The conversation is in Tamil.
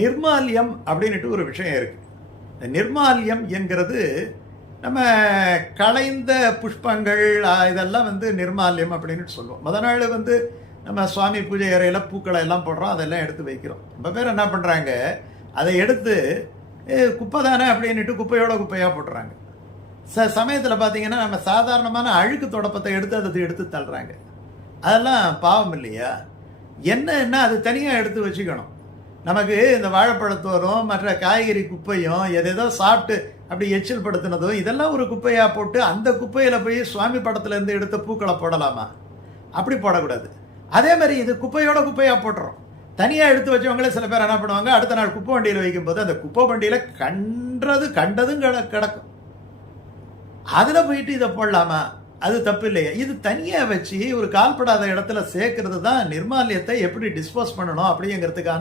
நிர்மால்யம் அப்படின்னுட்டு ஒரு விஷயம் இருக்குது இந்த நிர்மால்யம் என்கிறது நம்ம களைந்த புஷ்பங்கள் இதெல்லாம் வந்து நிர்மால்யம் அப்படின்னு சொல்லுவோம். முத நாள் வந்து நம்ம சுவாமி பூஜை அறையில் பூக்களை எல்லாம் போடுறோம் அதெல்லாம் எடுத்து வைக்கிறோம். ரொம்ப பேர் என்ன பண்ணுறாங்க அதை எடுத்து குப்பை தானே அப்படின்னுட்டு குப்பையோட குப்பையாக போட்டுறாங்க ச சமயத்தில் பார்த்தீங்கன்னா நம்ம சாதாரணமான அழுக்கு தொடப்பத்தை எடுத்து அதை எடுத்து தள்ளுறாங்க. அதெல்லாம் பாவம் இல்லையா? என்னன்னா அது தனியாக எடுத்து வச்சுக்கணும். நமக்கு இந்த வாழைப்பழத்தோரும் மற்ற காய்கறி குப்பையும் எதேதோ சாப்பிட்டு அப்படி எச்சில் படுத்தினதும் இதெல்லாம் ஒரு குப்பையாக போட்டு அந்த குப்பையில் போய் சுவாமி படத்துலேருந்து எடுத்த பூக்களை போடலாமா? அப்படி போடக்கூடாது. அதே மாதிரி இது குப்பையோட குப்பையாக போட்டுறோம். தனியாக எடுத்து வச்சவங்களே சில பேர் என்ன பண்ணுவாங்க அடுத்த நாள் குப்பை வண்டியில் வைக்கும்போது அந்த குப்பை வண்டியில் கண்டது கண்டதும் கிட கிடக்கும். அதில் போயிட்டு இதை போடலாமா? அது தப்பு இல்லையா. இது தனியாக வச்சு ஒரு கால்படாத இடத்துல சேர்க்கறது தான் நிர்மால்யத்தை எப்படி டிஸ்போஸ் பண்ணணும் அப்படிங்கிறதுக்கான